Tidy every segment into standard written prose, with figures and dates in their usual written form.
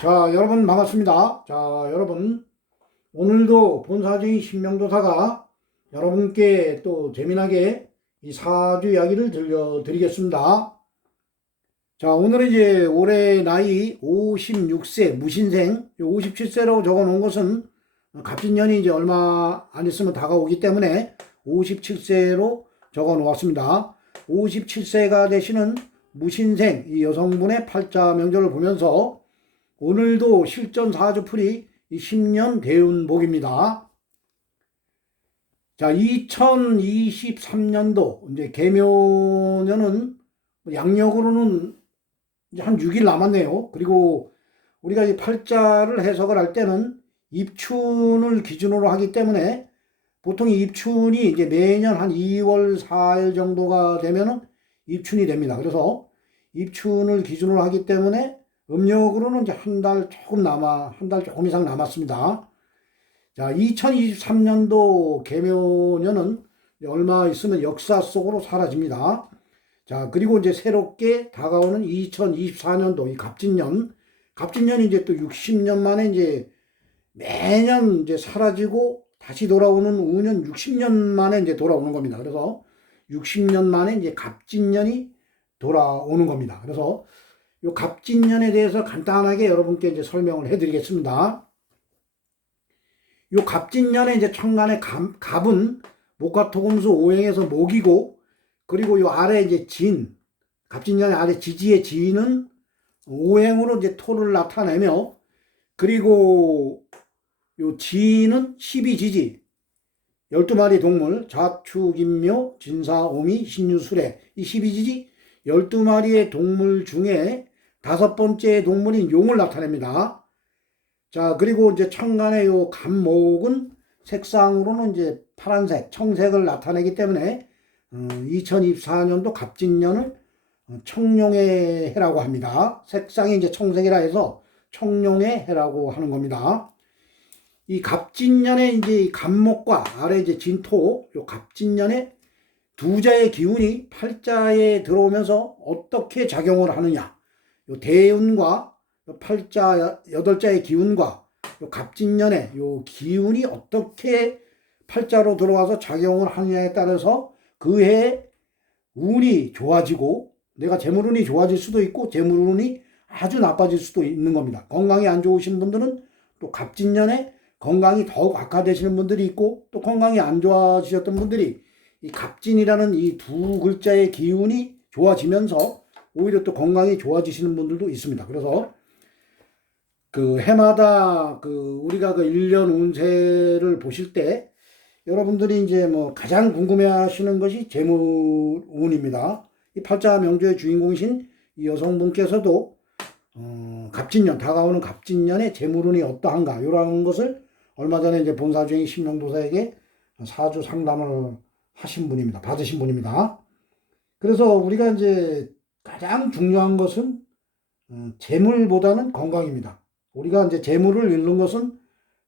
자, 여러분 반갑습니다. 자, 여러분 오늘도 본사주의 신명도사가 여러분께 또 재미나게 이 사주 이야기를 들려드리겠습니다. 자, 오늘은 이제 올해 나이 56세 무신생, 57세로 적어 놓은 것은 갑진년이 이제 얼마 안 있으면 다가오기 때문에 57세로 적어 놓았습니다. 57세가 되시는 무신생 이 여성분의 팔자 명절을 보면서 오늘도 실전 사주풀이 10년 대운복입니다. 자, 2023년도 이제 개묘년은 양력으로는 이제 한 6일 남았네요. 그리고 우리가 이 팔자를 해석을 할 때는 입춘을 기준으로 하기 때문에 보통 입춘이 이제 매년 한 2월 4일 정도가 되면은 입춘이 됩니다. 그래서 입춘을 기준으로 하기 때문에 음력으로는 이제 한 달 조금 이상 남았습니다. 자, 2023년도 개묘년은 얼마 있으면 역사 속으로 사라집니다. 자, 그리고 이제 새롭게 다가오는 2024년도 이 갑진년이 이제 또 60년 만에 이제 매년 이제 사라지고 다시 돌아오는 우년 60년 만에 이제 돌아오는 겁니다. 그래서 60년 만에 이제 갑진년이 돌아오는 겁니다. 그래서 이 갑진년에 대해서 간단하게 여러분께 이제 설명을 해드리겠습니다. 이 갑진년에 이제 천간의 갑은 목화토금수 오행에서 목이고, 그리고 이 아래 이제 갑진년의 아래 지지의 지는 오행으로 이제 토를 나타내며, 그리고 이 지는 12지지 12마리 동물 자축인묘 진사오미 신유술해 이 12지지 12마리의 동물 중에 5번째 동물인 용을 나타냅니다. 자, 그리고 이제 천간의 요 갑목은 색상으로는 이제 파란색, 청색을 나타내기 때문에 2024년도 갑진년을 청룡의 해라고 합니다. 색상이 이제 청색이라 해서 청룡의 해라고 하는 겁니다. 이 갑진년의 이제 갑목과 아래 이제 진토, 요 갑진년의 두 자의 기운이 팔자에 들어오면서 어떻게 작용을 하느냐, 요 대운과 요 팔자 8자의 기운과 요 갑진년의 요 기운이 어떻게 팔자로 들어와서 작용을 하느냐에 따라서 그 해의 운이 좋아지고, 내가 재물운이 좋아질 수도 있고 재물운이 아주 나빠질 수도 있는 겁니다. 건강이 안 좋으신 분들은 또 갑진년에 건강이 더욱 악화되시는 분들이 있고, 또 건강이 안 좋아지셨던 분들이 이 갑진이라는 이 두 글자의 기운이 좋아지면서 오히려 또 건강이 좋아지시는 분들도 있습니다. 그래서 그 해마다 우리가 그 1년 운세를 보실 때 여러분들이 이제 뭐 가장 궁금해 하시는 것이 재물운입니다. 이 팔자 명조의 주인공이신 이 여성분께서도 갑진년, 다가오는 갑진년의 재물운이 어떠한가, 이런 것을 얼마 전에 이제 본사주인 신명도사에게 사주 상담을 받으신 분입니다. 그래서 우리가 이제 가장 중요한 것은 재물보다는 건강입니다. 우리가 이제 재물을 잃는 것은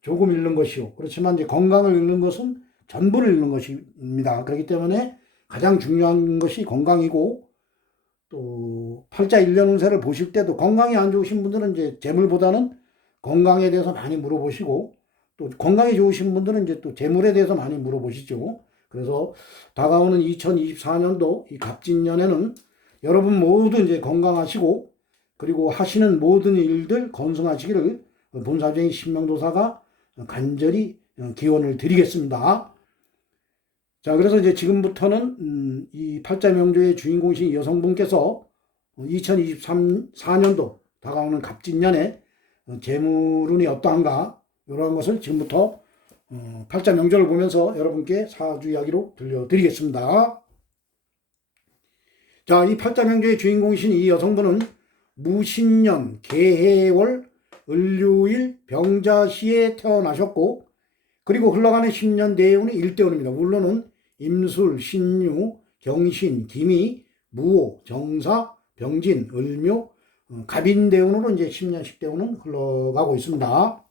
조금 잃는 것이요, 그렇지만 이제 건강을 잃는 것은 전부를 잃는 것입니다. 그렇기 때문에 가장 중요한 것이 건강이고, 또 팔자 1년 운세를 보실 때도 건강이 안 좋으신 분들은 이제 재물보다는 건강에 대해서 많이 물어보시고, 또 건강이 좋으신 분들은 이제 또 재물에 대해서 많이 물어보시죠. 그래서 다가오는 2024년도 이 갑진년에는 여러분 모두 이제 건강하시고, 그리고 하시는 모든 일들 건승하시기를 본사주인 신명도사가 간절히 기원을 드리겠습니다. 자, 그래서 이제 지금부터는 이 팔자 명조의 주인공이신 여성분께서 2023년도 다가오는 갑진년에 재물운이 어떠한가, 이런 것을 지금부터 팔자 명절을 보면서 여러분께 사주 이야기로 들려드리겠습니다. 자, 이 팔자 명조의 주인공이신 이 여성분은 무신년 개해월 을료일 병자시에 태어나셨고, 그리고 흘러가는 10년 대운이 일대운입니다. 물론은 임술, 신유, 경신, 기미, 무호, 정사, 병진, 을묘, 갑인대운으로 이제 10년씩 대운은 흘러가고 있습니다.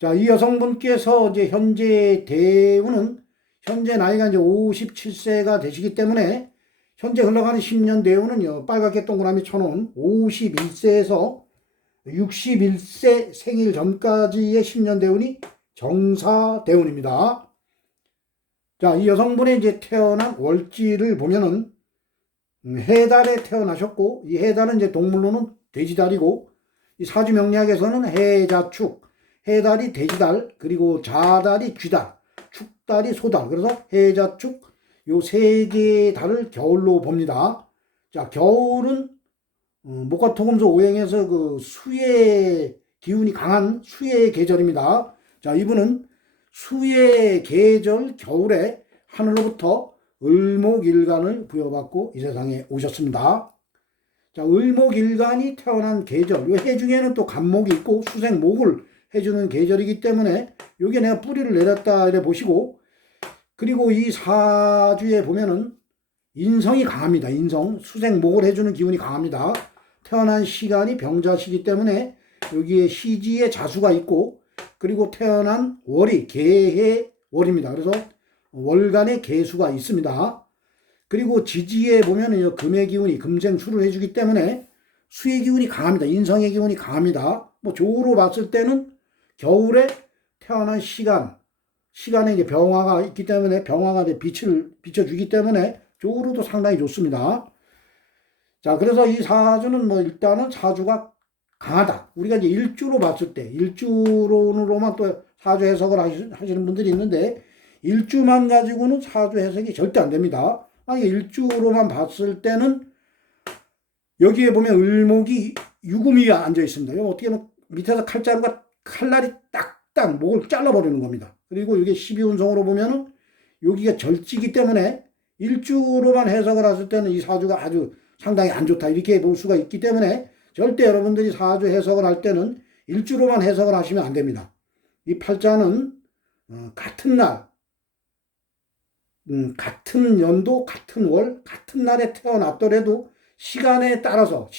자, 이 여성분께서 이제 현재 대운은 현재 나이가 이제 57세가 되시기 때문에 현재 흘러가는 10년 대운은요, 빨갛게 동그라미 쳐놓은 51세에서 61세 생일 전까지의 10년 대운이 정사대운입니다. 자, 이 여성분의 이제 태어난 월지를 보면은 해달에 태어나셨고, 이 해달은 이제 동물로는 돼지달이고, 이 사주 명리학에서는 해자축, 해달이 돼지달, 그리고 자달이 쥐달, 축달이 소달. 그래서 해자축 요 세 개의 달을 겨울로 봅니다. 자, 겨울은 목화토금수 오행에서 그 수의 기운이 강한 수의 계절입니다. 자, 이분은 수의 계절 겨울에 하늘로부터 을목일간을 부여받고 이 세상에 오셨습니다. 자, 을목일간이 태어난 계절, 이 해 중에는 또 간목이 있고 수생목을 해주는 계절이기 때문에 여기에 내가 뿌리를 내렸다 이래 보시고, 그리고 이 사주에 보면은 인성이 강합니다. 인성, 수생목을 해주는 기운이 강합니다. 태어난 시간이 병자시기 때문에 여기에 시지에 자수가 있고, 그리고 태어난 월이 개해월입니다. 그래서 월간의 개수가 있습니다. 그리고 지지에 보면은 금의 기운이 금생수를 해주기 때문에 수의 기운이 강합니다. 인성의 기운이 강합니다. 뭐 조로 봤을 때는 겨울에 태어난 시간에 이제 병화가 있기 때문에 병화가 빛을 비춰주기 때문에 조로도 상당히 좋습니다. 자, 그래서 이 사주는 뭐 일단은 사주가 강하다. 우리가 이제 일주로 봤을 때, 일주로만 또 사주 해석을 하시는 분들이 있는데, 일주만 가지고는 사주 해석이 절대 안 됩니다. 만약에 일주로만 봤을 때는 여기에 보면 을목이 유금이 앉아 있습니다. 이거 어떻게 보면 밑에서 칼날이 딱딱 목을 잘라버리는 겁니다. 그리고 이게 12운성으로 보면은 여기가 절지기 때문에 일주로만 해석을 했을 때는 이 사주가 아주 상당히 안 좋다 이렇게 볼 수가 있기 때문에 절대 여러분들이 사주 해석을 할 때는 일주로만 해석을 하시면 안 됩니다. 이 팔자는 같은 날, 같은 연도, 같은 월, 같은 날에 태어났더라도 시간에 따라서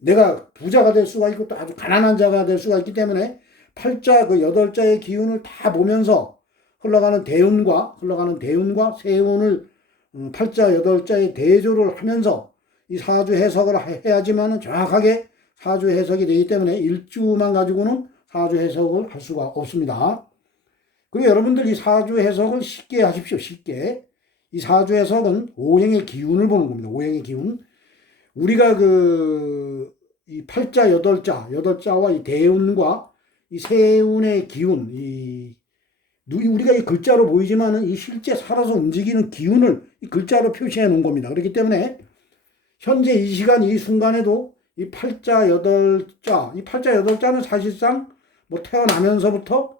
내가 부자가 될 수가 있고 또 아주 가난한 자가 될 수가 있기 때문에 팔자 그 8자의 기운을 다 보면서 흘러가는 대운과 세운을 팔자 8자의 대조를 하면서 이 사주 해석을 해야지만 정확하게 사주 해석이 되기 때문에 일주만 가지고는 사주 해석을 할 수가 없습니다. 그리고 여러분들 이 사주 해석을 쉽게 하십시오. 쉽게. 이 사주 해석은 오행의 기운을 보는 겁니다. 오행의 기운. 우리가 이 팔자 8자와 이 대운과 이 세운의 기운, 우리가 이 글자로 보이지만은 이 실제 살아서 움직이는 기운을 이 글자로 표시해 놓은 겁니다. 그렇기 때문에 현재 이 시간 이 순간에도 이 팔자 8자는 사실상 뭐 태어나면서부터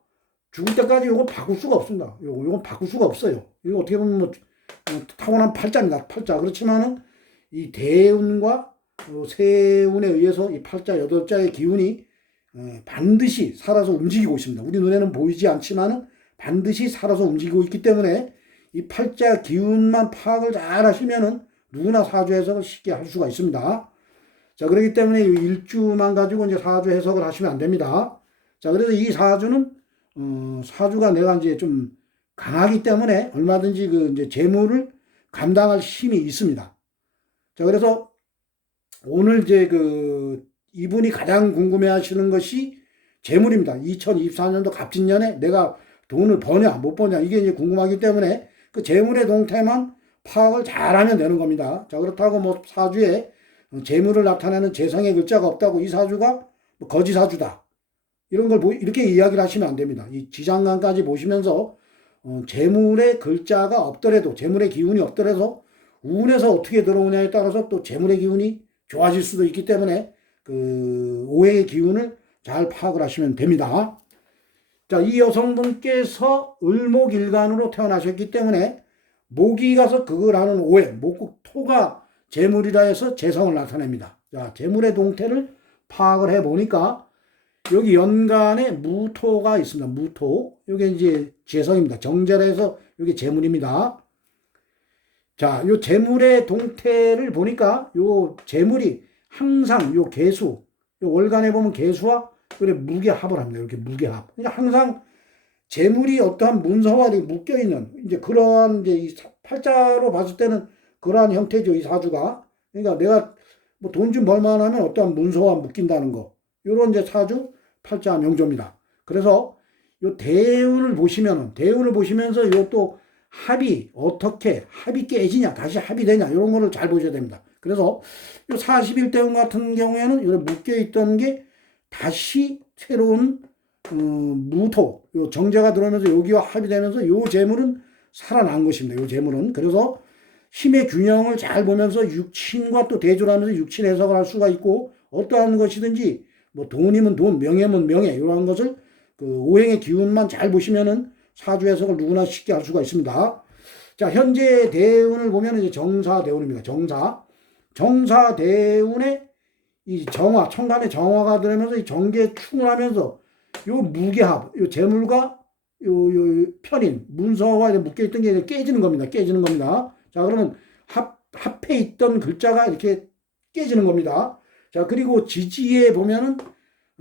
죽을 때까지 이거 바꿀 수가 없습니다. 이건 바꿀 수가 없어요. 이거 어떻게 보면 뭐 타고난 팔자입니다. 팔자. 그렇지만은 이 대운과 세운에 의해서 이 팔자 8자의 기운이 반드시 살아서 움직이고 있습니다. 우리 눈에는 보이지 않지만은 반드시 살아서 움직이고 있기 때문에 이 팔자 기운만 파악을 잘 하시면은 누구나 사주 해석을 쉽게 할 수가 있습니다. 자, 그렇기 때문에 이 일주만 가지고 이제 사주 해석을 하시면 안 됩니다. 자, 그래서 이 사주는 사주가 내가 이제 좀 강하기 때문에 얼마든지 이제 재물을 감당할 힘이 있습니다. 자, 그래서 오늘 이제 이분이 가장 궁금해 하시는 것이 재물입니다. 2024년도 갑진년에 내가 돈을 버냐, 못 버냐, 이게 이제 궁금하기 때문에 그 재물의 동태만 파악을 잘 하면 되는 겁니다. 자, 그렇다고 뭐 사주에 재물을 나타내는 재성의 글자가 없다고 이 사주가 뭐 거지 사주다. 이런 걸 이렇게 이야기를 하시면 안 됩니다. 이 지장간까지 보시면서 재물의 글자가 없더라도, 재물의 기운이 없더라도 운에서 어떻게 들어오냐에 따라서 또 재물의 기운이 좋아질 수도 있기 때문에 오행의 기운을 잘 파악을 하시면 됩니다. 자, 이 여성분께서 을목일간으로 태어나셨기 때문에 목이 가서 그걸 하는 오행, 목국 토가 재물이라 해서 재성을 나타냅니다. 자, 재물의 동태를 파악을 해 보니까 여기 연간에 무토가 있습니다. 무토. 이게 이제 재성입니다. 정제라해서 이게 재물입니다. 자, 요 재물의 동태를 보니까 요 재물이 항상 요 개수, 요 월간에 보면 개수와 무게합을 합니다. 이렇게 무게합. 그러니까 항상 재물이 어떠한 문서와 묶여 있는 이제 그러한 이제 이 팔자로 봤을 때는 그러한 형태죠. 이 사주가. 그러니까 내가 뭐 돈 좀 벌만 하면 어떠한 문서와 묶인다는 거. 요런 이제 사주 팔자 명조입니다. 그래서 요 대운을 보시면서 요 또 합이 어떻게 합이 깨지냐, 다시 합이 되냐, 이런 거를 잘 보셔야 됩니다. 그래서 요 41대운 같은 경우에는 이런 묶여 있던 게 다시 새로운 무토, 요 정제가 들어오면서 여기와 합이 되면서 요 재물은 살아난 것입니다. 요 재물은. 그래서 힘의 균형을 잘 보면서 육친과 또 대조하면서 육친 해석을 할 수가 있고, 어떠한 것이든지 뭐 돈이면 돈, 명예면 명예, 이러한 것을 그 오행의 기운만 잘 보시면은 사주 해석을 누구나 쉽게 할 수가 있습니다. 자, 현재 대운을 보면 이제 정사대운입니다. 정사대운의 이 정화, 천간의 정화가 들어오면서 이 정계에 충을 하면서 요 무게합, 요 재물과 요 편인, 문서와 묶여있던 게 깨지는 겁니다. 자, 그러면 합해 있던 글자가 이렇게 깨지는 겁니다. 자, 그리고 지지에 보면은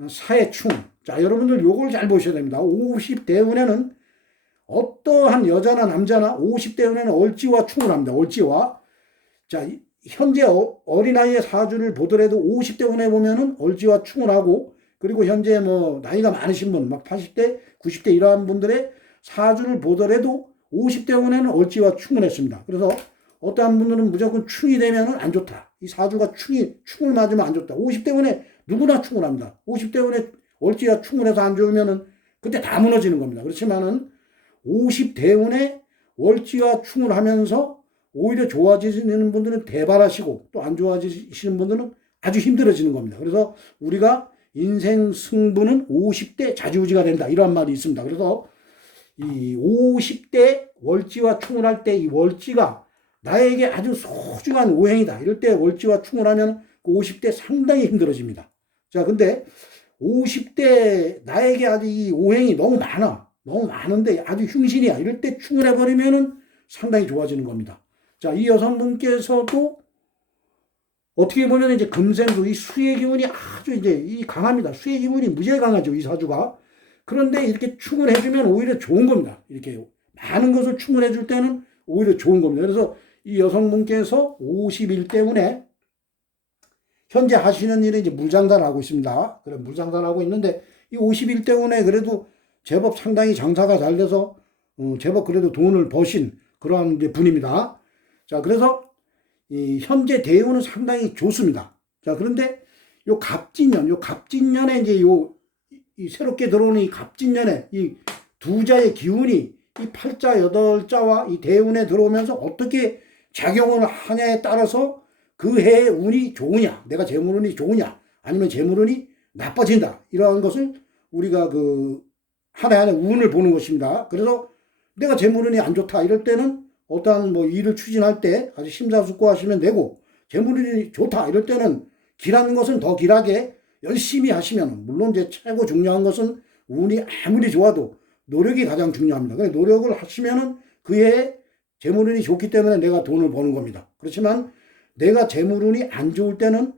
사해충. 자, 여러분들 요걸 잘 보셔야 됩니다. 50대운에는 어떠한 여자나 남자나 50대운에는 얼지와 충을 합니다. 얼지와. 자, 현재 어린아이의 사주를 보더라도 50대운에 보면은 얼지와 충을 하고, 그리고 현재 뭐 나이가 많으신 분, 막 80대, 90대 이러한 분들의 사주를 보더라도 50대운에는 얼지와 충을 했습니다. 그래서 어떠한 분들은 무조건 충이 되면은 안 좋다. 이 사주가 충을 맞으면 안 좋다. 50대운에 누구나 충을 합니다. 50대운에 얼지와 충을 해서 안 좋으면은 그때 다 무너지는 겁니다. 그렇지만은 50대운에 월지와 충을 하면서 오히려 좋아지시는 분들은 대발하시고, 또 안 좋아지시는 분들은 아주 힘들어지는 겁니다. 그래서 우리가 인생 승부는 50대 자지우지가 된다, 이런 말이 있습니다. 그래서 이 50대 월지와 충을 할 때 이 월지가 나에게 아주 소중한 오행이다, 이럴 때 월지와 충을 하면 그 50대 상당히 힘들어집니다. 자, 근데 50대 나에게 아주 이 오행이 너무 많은데 아주 흉신이야, 이럴 때 충을 해버리면은 상당히 좋아지는 겁니다. 자, 이 여성분께서도 어떻게 보면 이제 금생수, 이 수의 기운이 아주 이제 이 강합니다. 수의 기운이 무지하게 강하죠, 이 사주가. 그런데 이렇게 충을 해주면 오히려 좋은 겁니다. 이렇게 많은 것을 충을 해줄 때는 오히려 좋은 겁니다. 그래서 이 여성분께서 51 때문에 현재 하시는 일은 이제 물장사를 하고 있습니다. 그래, 물장사를 하고 있는데 이 51 때문에 그래도 제법 상당히 장사가 잘 돼서 제법 그래도 돈을 버신 그러한 이제 분입니다. 자, 그래서 이 현재 대운은 상당히 좋습니다. 자, 그런데 요 갑진년에 이제 이 새롭게 들어오는 이 갑진년에 이 두 자의 기운이 이 팔자, 여덟자와 이 대운에 들어오면서 어떻게 작용을 하냐에 따라서 그 해의 운이 좋으냐, 내가 재물운이 좋으냐, 아니면 재물운이 나빠진다, 이러한 것을 우리가 그 한 해 한 해 운을 보는 것입니다. 그래서 내가 재물운이 안 좋다, 이럴 때는 어떠한 뭐 일을 추진할 때 아주 심사숙고하시면 되고, 재물운이 좋다 이럴 때는 길하는 것은 더 길하게 열심히 하시면, 물론 이제 최고 중요한 것은 운이 아무리 좋아도 노력이 가장 중요합니다. 그래서 노력을 하시면은 그해 재물운이 좋기 때문에 내가 돈을 버는 겁니다. 그렇지만 내가 재물운이 안 좋을 때는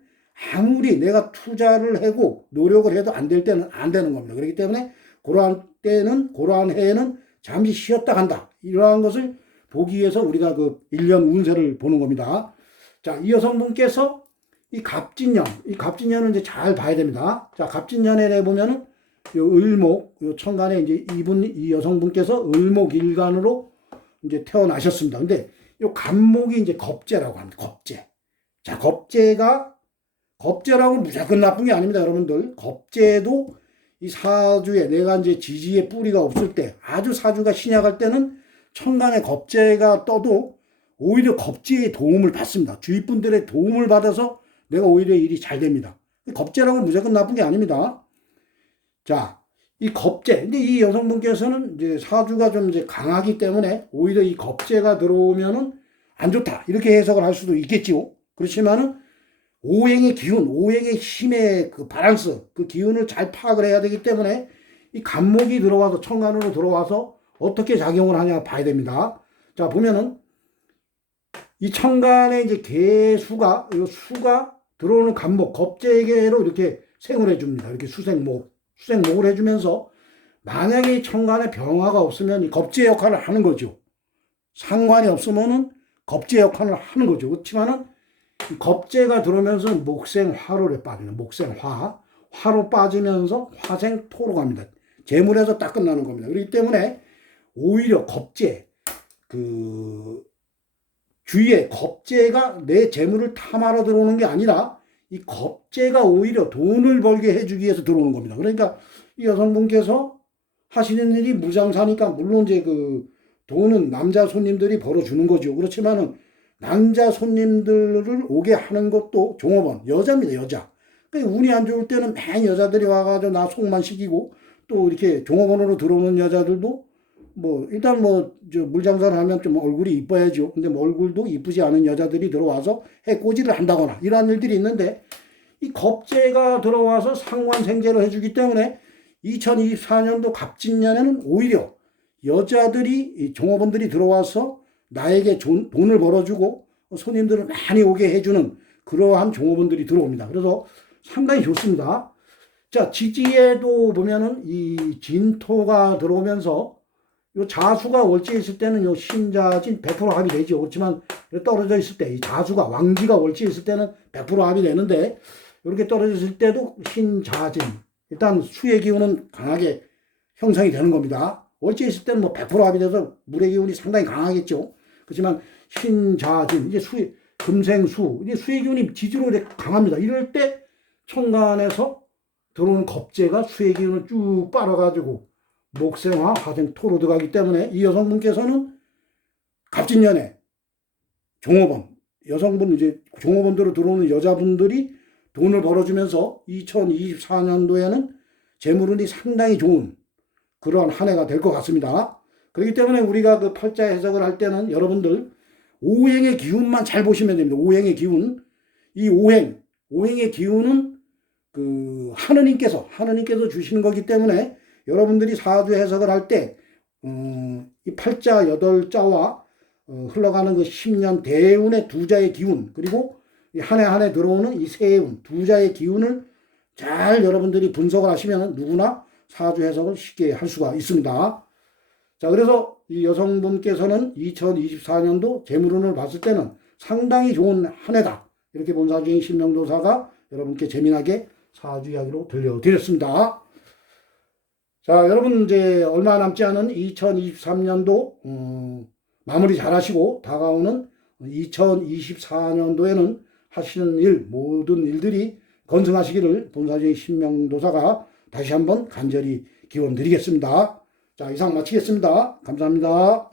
아무리 내가 투자를 하고 노력을 해도 안 될 때는 안 되는 겁니다. 그렇기 때문에 그러한 해에는 잠시 쉬었다 간다, 이러한 것을 보기 위해서 우리가 그 1년 운세를 보는 겁니다. 자, 이 여성분께서 이 갑진년을 이제 잘 봐야 됩니다. 자, 갑진년에 보면은 요 을목, 요 천간에 이제 이 여성분께서 을목일간으로 이제 태어나셨습니다. 근데 요 갑목이 이제 겁재라고 합니다. 겁재. 자, 겁재라고 무조건 나쁜 게 아닙니다, 여러분들. 겁재도 이 사주에 내가 이제 지지의 뿌리가 없을 때, 아주 사주가 신약할 때는 천간에 겁재가 떠도 오히려 겁재의 도움을 받습니다. 주위 분들의 도움을 받아서 내가 오히려 일이 잘 됩니다. 겁재라고 무조건 나쁜 게 아닙니다. 자, 이 겁재. 근데 이 여성분께서는 이제 사주가 좀 이제 강하기 때문에 오히려 이 겁재가 들어오면은 안 좋다, 이렇게 해석을 할 수도 있겠지요. 그렇지만은 오행의 기운, 오행의 힘의 그 밸런스, 그 기운을 잘 파악을 해야 되기 때문에 이 갑목이 들어와서 천간으로 들어와서 어떻게 작용을 하냐 봐야 됩니다. 자, 보면은 이 천간에 이제 개수가, 이 수가 들어오는 갑목, 겁재계로 이렇게 생을 해줍니다. 이렇게 수생목을 해주면서 만약에 이 천간에 병화가 없으면 이 겁재 역할을 하는 거죠. 상관이 없으면은 겁재 역할을 하는 거죠. 그렇지만은 겁재가 들어오면서 목생화로에 빠지는 목생화, 화로 빠지면서 화생토로 갑니다. 재물에서 딱 끝나는 겁니다. 그렇기 때문에 오히려 겁재, 그 주위에 겁재가 내 재물을 탐하러 들어오는 게 아니라 이 겁재가 오히려 돈을 벌게 해주기 위해서 들어오는 겁니다. 그러니까 이 여성분께서 하시는 일이 무장사니까 물론 이제 그 돈은 남자 손님들이 벌어주는 거죠. 그렇지만은 남자 손님들을 오게 하는 것도 종업원, 여자입니다, 여자. 그러니까 운이 안 좋을 때는 맨 여자들이 와가지고 나 속만 시키고 또 이렇게 종업원으로 들어오는 여자들도 뭐 일단 뭐 저 물장사를 하면 좀 얼굴이 이뻐야죠. 근데 뭐 얼굴도 이쁘지 않은 여자들이 들어와서 해코지를 한다거나 이러한 일들이 있는데 이 겁재가 들어와서 상관생재를 해주기 때문에 2024년도 갑진년에는 오히려 여자들이 종업원들이 들어와서 나에게 돈을 벌어주고 손님들을 많이 오게 해주는 그러한 종업원들이 들어옵니다. 그래서 상당히 좋습니다. 자, 지지에도 보면은 이 진토가 들어오면서 요 자수가 월지에 있을 때는 요 신자진 100% 합이 되죠. 그렇지만 떨어져 있을 때 이 자수가 왕지가 월지에 있을 때는 100% 합이 되는데 이렇게 떨어져 있을 때도 신자진 일단 수의 기운은 강하게 형성이 되는 겁니다. 월지에 있을 때는 뭐 100% 합이 돼서 물의 기운이 상당히 강하겠죠. 그렇지만 신자진 이제 금생수 이제 수의 기운이 지지로 이렇게 강합니다. 이럴 때 천간에서 들어오는 겁재가 수의 기운을 쭉 빨아가지고 목생화, 화생토로 들어가기 때문에 이 여성분께서는 갑진년에 종업원, 여성분 이제 종업원들로 들어오는 여자분들이 돈을 벌어주면서 2024년도에는 재물운이 상당히 좋은 그러한 한 해가 될 것 같습니다. 그렇기 때문에 우리가 그 팔자 해석을 할 때는 여러분들 오행의 기운만 잘 보시면 됩니다. 오행의 기운. 이 오행의 기운은 그 하느님께서 주시는 거기 때문에 여러분들이 사주 해석을 할 때, 이 팔자, 여덟자와 흘러가는 그 10년 대운의 두 자의 기운, 그리고 한 해 한 해 들어오는 이 세운, 두 자의 기운을 잘 여러분들이 분석을 하시면 누구나 사주 해석을 쉽게 할 수가 있습니다. 자, 그래서 이 여성분께서는 2024년도 재물운을 봤을 때는 상당히 좋은 한 해다. 이렇게 본사주인 신명도사가 여러분께 재미나게 사주 이야기로 들려드렸습니다. 자, 여러분 이제 얼마 남지 않은 2023년도 마무리 잘 하시고 다가오는 2024년도에는 하시는 일, 모든 일들이 건승하시기를 본사주의 신명도사가 다시 한번 간절히 기원 드리겠습니다. 자, 이상 마치겠습니다. 감사합니다.